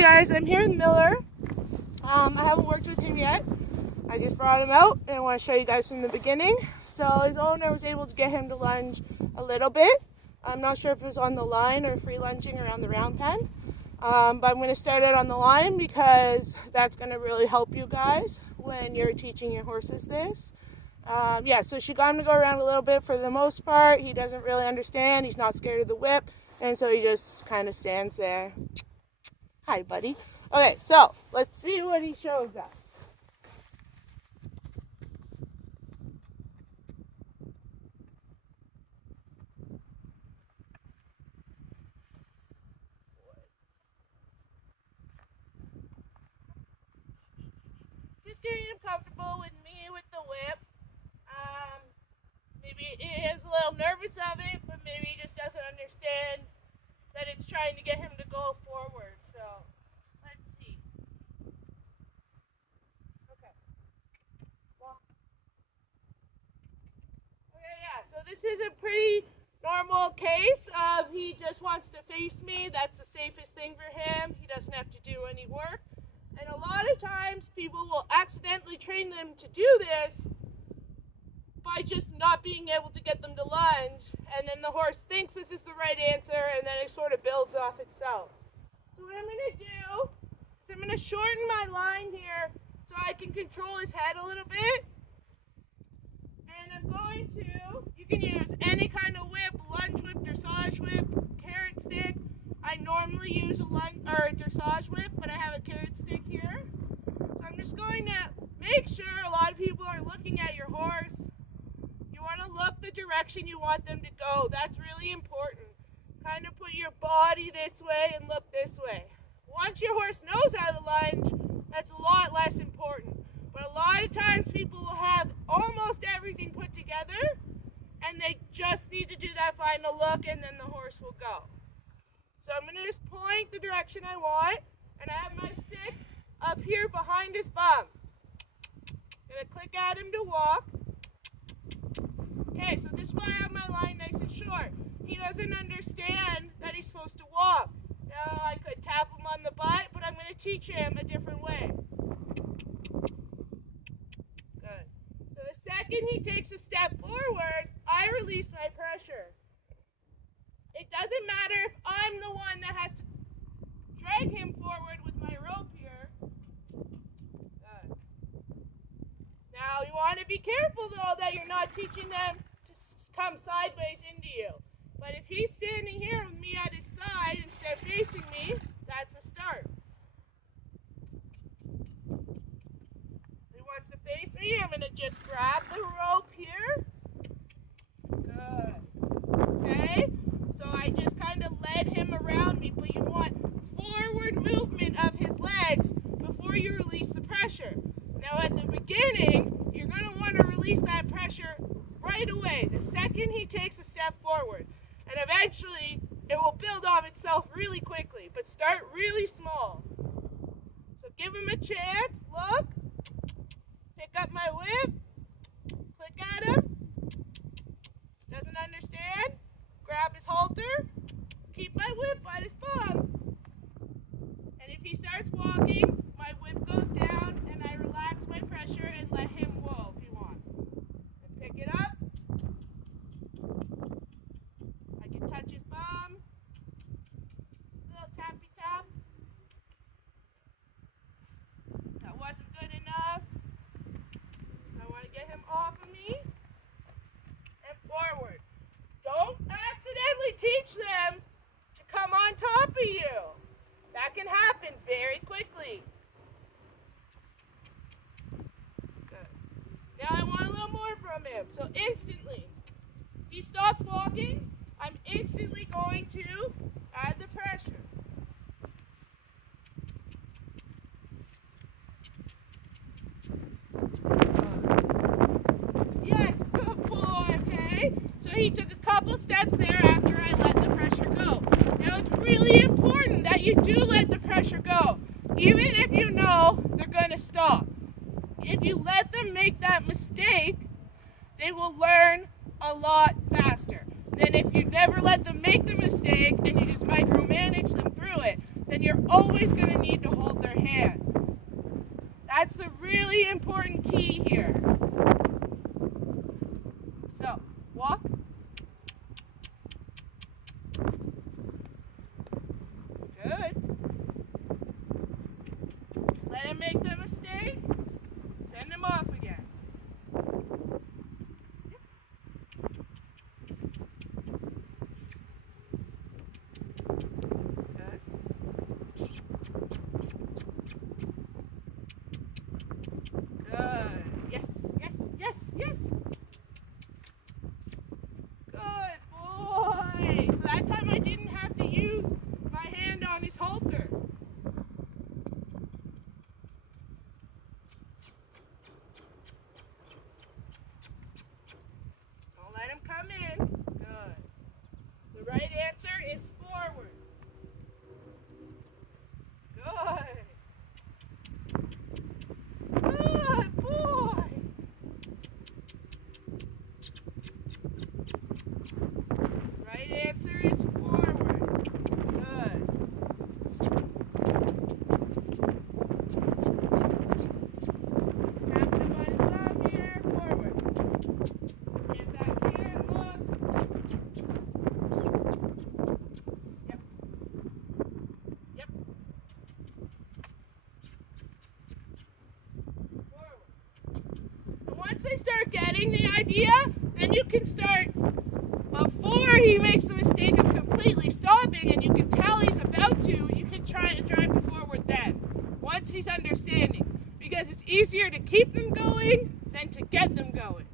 Hey guys, I'm here with Miller. I haven't worked with him yet. I just brought him out and I want to show you guys from the beginning. So his owner was able to get him to lunge a little bit. I'm not sure if it was on the line or free lunging around the round pen. But I'm going to start it on the line because that's going to really help you guys when you're teaching your horses this. So she got him to go around a little bit for the most part. He doesn't really understand. He's not scared of the whip. And so he just kind of stands there. Hi, buddy. Okay, so let's see what he shows us. Just getting him comfortable with me with the whip. Maybe he is a little nervous of it, but maybe he just doesn't understand that it's trying to get him to go forward. So let's see. Okay. Walk. Okay, yeah. So this is a pretty normal case of he just wants to face me. That's the safest thing for him. He doesn't have to do any work. And a lot of times people will accidentally train them to do this by just not being able to get them to lunge, and then the horse thinks this is the right answer, and then it sort of builds off itself. So what I'm going to do is I'm going to shorten my line here so I can control his head a little bit. And I'm going to, you can use any kind of whip, lunge whip, dressage whip, carrot stick. I normally use a lunge or a dressage whip, but I have a carrot stick here. So I'm just going to make sure a lot of people are looking at your horse. You want to look the direction you want them to go. That's really important. Kind of put your body this way and look this way. Once your horse knows how to lunge, that's a lot less important. But a lot of times people will have almost everything put together and they just need to do that final look and then the horse will go. So I'm going to just point the direction I want, and I have my stick up here behind his bum. I'm going to click at him to walk. Okay, so this is why I have my line nice and short. He doesn't understand that he's supposed to walk. Now I could tap him on the butt, but I'm going to teach him a different way. Good. So the second he takes a step forward, I release my pressure. It doesn't matter if I'm the one that has to drag him forward with my rope here. Good. Now you want to be careful though that you're not teaching them to come sideways into you. But if he's standing here with me at his side instead of facing me, that's a start. If he wants to face me, I'm going to just grab the rope here. Good. Okay? So I just kind of led him around me, but you want forward movement of his legs before you release the pressure. Now at the beginning, you're going to want to release that pressure right away, the second he takes a step forward. And eventually, it will build off itself really quickly, but start really small. So give him a chance, look, pick up my whip, click at him, doesn't understand, grab his halter, keep my whip on his bum. And if he starts walking, my whip goes down and I relax my pressure and let him whoa if he wants. And pick it up. I can touch his bum. Little tappy tap. That wasn't good enough. I want to get him off of me and forward. Don't accidentally teach them to come on top of you. That can happen very quickly. Good. Now I want a little more from him. So instantly, if he stops walking, I'm instantly going to add the pressure. Yes, good boy, okay? So he took a couple steps there after I let the pressure go. Now it's really important that you do let the pressure go, even if you know they're going to stop. If you let them make that mistake, they will learn a lot faster than if you never let them make the mistake and you just micromanage them through it. then you're always going to need to hold their hand. That's the really important key here. So, walk. Good. Let him make the mistake. Send him off again. Good. Good. Yes, yes, yes, yes. Good boy. So that time I didn't have to use my hand on his halter. Don't let him come in. Good. The right answer is forward. Good. Good boy. Right answer is forward. Good. Tap him on his bum here. Forward. Get back here and look. Yep. Yep. Forward. And once they start getting the idea, then you can start, before he makes the mistake of completely stopping and you can tell he's about to, you can try and drive him forward then, once he's understanding. Because it's easier to keep them going than to get them going.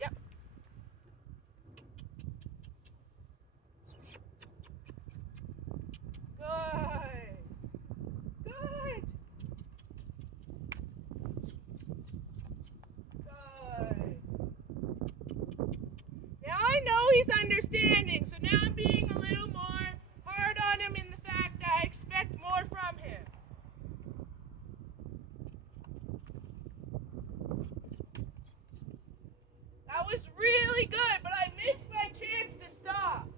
Yep. Good. Good. Good. Now I know he's understanding, so now I'm being a little more hard on him in the fact that I expect more from him. That was really good, but I missed my chance to stop.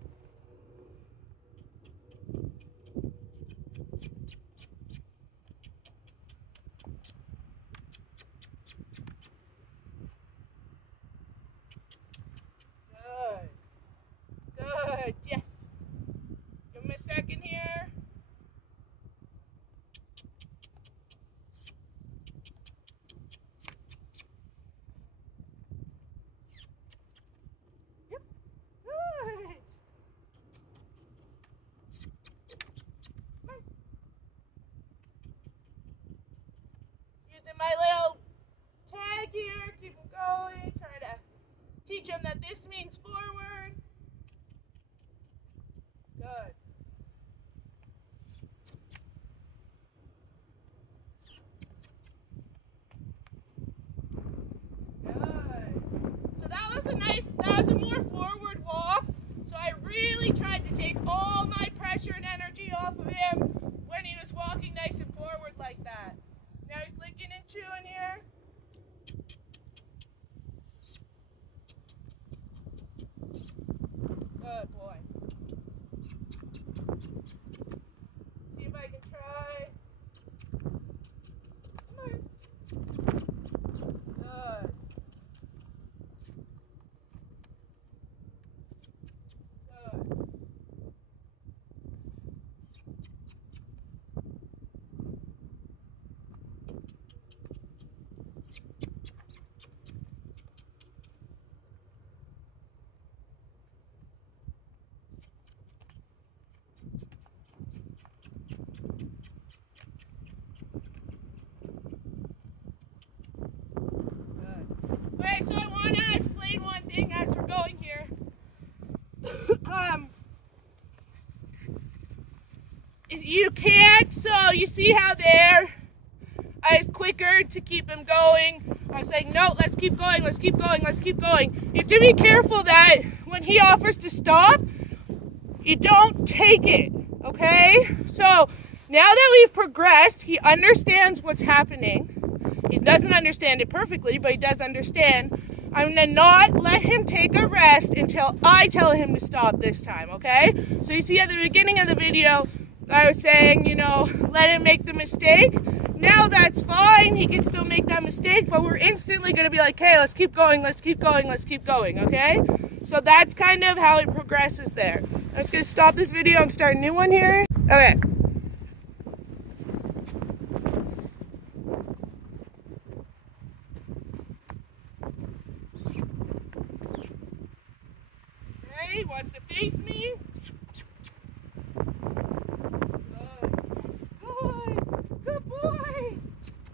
Good. Good. Yes. Give him a second here. Yep. Good. Come on. Using my little tag here. Keep him going. Try to teach him that this means forward. Good. Good. So that was a more forward walk. So I really tried to take all my pressure and energy off of him when he was walking nice and forward like that. Now he's licking and chewing here. Good boy. See if I can try. Come on. Good. Good. Okay, so I want to explain one thing as we're going here. You can't, so you see how there I was quicker to keep him going. I was saying, no, let's keep going, let's keep going, let's keep going. You have to be careful that when he offers to stop, you don't take it, okay? So now that we've progressed, he understands what's happening. He doesn't understand it perfectly, but he does understand. I'm going to not let him take a rest until I tell him to stop this time, okay? So you see at the beginning of the video, I was saying, let him make the mistake. Now that's fine. He can still make that mistake, but we're instantly going to be like, hey, let's keep going, okay? So that's kind of how it progresses there. I'm just going to stop this video and start a new one here. Okay. Okay, wants to face me. Good boy.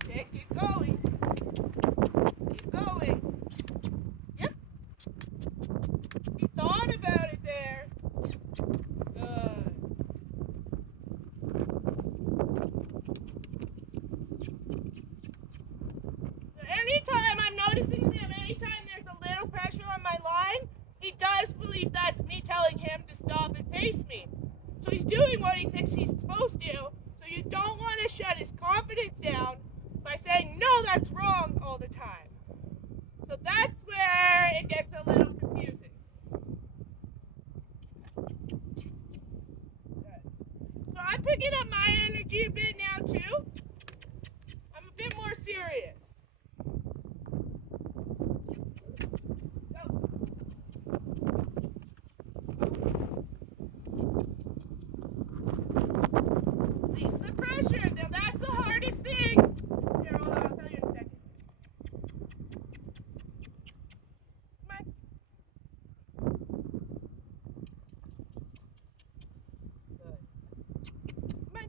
Okay, keep going. Yep. He thought about it there. Good. Anytime I'm noticing him, anytime there's a little pressure on my line, he does believe that's me telling him to stop and face me. So he's doing what he thinks he's supposed to. So you don't want to shut his confidence down by saying, no, that's wrong all the time. So that's where it gets a little confusing. So I'm picking up my energy a bit now too. I'm a bit more serious. Release the pressure. Now that's the hardest thing. Here, hold on, I'll tell you in a second. Come on. Good. Come on.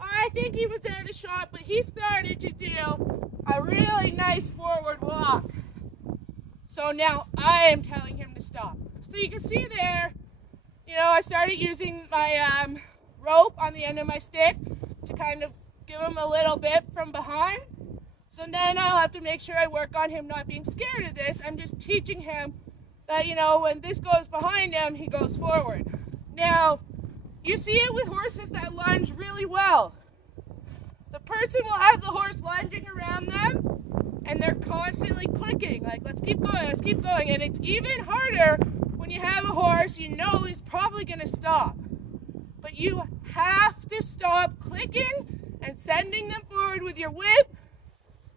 I think he was out of shot, but he started to do a really nice forward walk. So now I am telling him to stop. So you can see there, I started using my rope on the end of my stick to kind of give him a little bit from behind. So then I'll have to make sure I work on him not being scared of this. I'm just teaching him that, when this goes behind him, he goes forward. Now, you see it with horses that lunge really well. The person will have the horse lunging around them, and they're constantly clicking, like, let's keep going. And it's even harder when you have a horse you know he's probably going to stop. But you have to stop clicking and sending them forward with your whip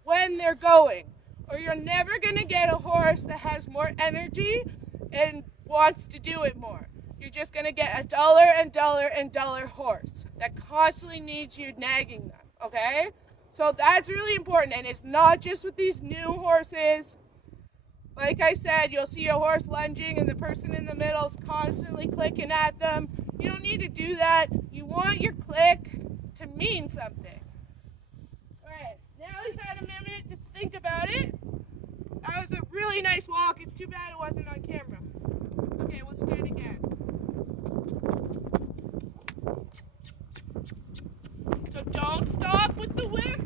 when they're going, or you're never going to get a horse that has more energy and wants to do it more. You're just going to get a duller and duller and duller horse that constantly needs you nagging them, okay? So that's really important, and it's not just with these new horses. Like I said, you'll see a horse lunging and the person in the middle is constantly clicking at them. You don't need to do that. You want your click to mean something. All right, now he's had a minute to think about it. That was a really nice walk. It's too bad it wasn't on camera. Okay, let's do it again. So don't stop with the whip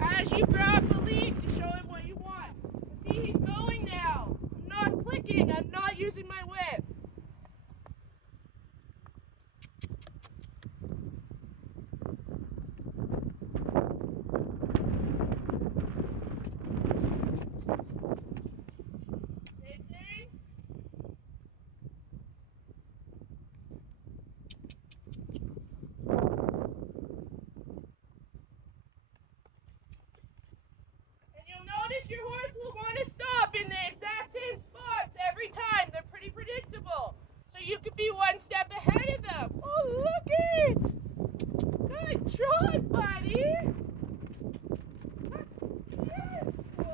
as you grab the lead to show him what you want. See, he's going now. I'm not clicking. I'm not using my whip. Same thing. you could be one step ahead of them. Oh, look it! Good try, buddy. Yes. Oh.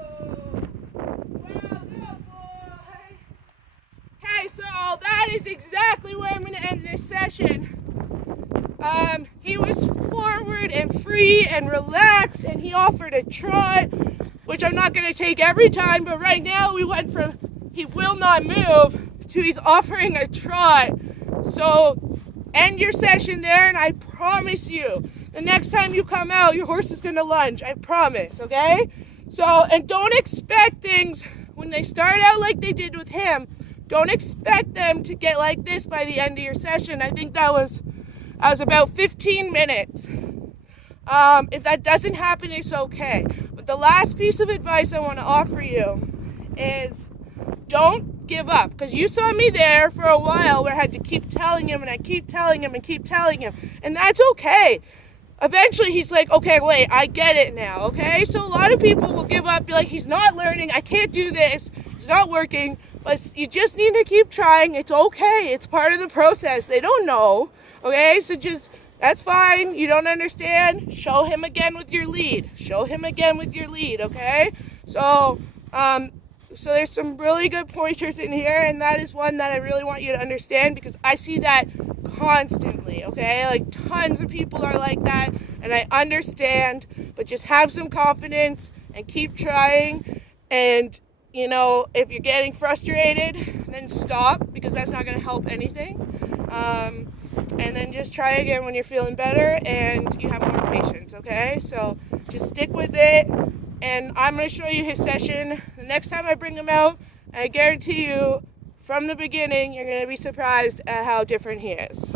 Well, good boy. Okay, so that is exactly where I'm going to end this session. He was forward and free and relaxed, and he offered a trot, which I'm not going to take every time, but right now we went from he will not move to he's offering a trot. So end your session there, and I promise you, the next time you come out, your horse is going to lunge. I promise, okay? So, and don't expect things when they start out like they did with him. Don't expect them to get like this by the end of your session. I think that was about 15 minutes. If that doesn't happen, it's okay. But the last piece of advice I want to offer you is don't give up. Because you saw me there for a while where I had to keep telling him, and I keep telling him and keep telling him. And that's okay. Eventually he's like, okay, wait, I get it now, okay? So a lot of people will give up, be like, he's not learning, I can't do this, it's not working. But you just need to keep trying. It's okay. It's part of the process. They don't know. Okay, so just, that's fine. You don't understand? Show him again with your lead. Show him again with your lead, okay? So there's some really good pointers in here, and that is one that I really want you to understand because I see that constantly, okay? Like tons of people are like that, and I understand, but just have some confidence and keep trying. And you know, if you're getting frustrated, then stop because that's not going to help anything. And then just try again when you're feeling better and you have more patience, okay? So just stick with it. And I'm going to show you his session the next time I bring him out. And I guarantee you, from the beginning, you're going to be surprised at how different he is.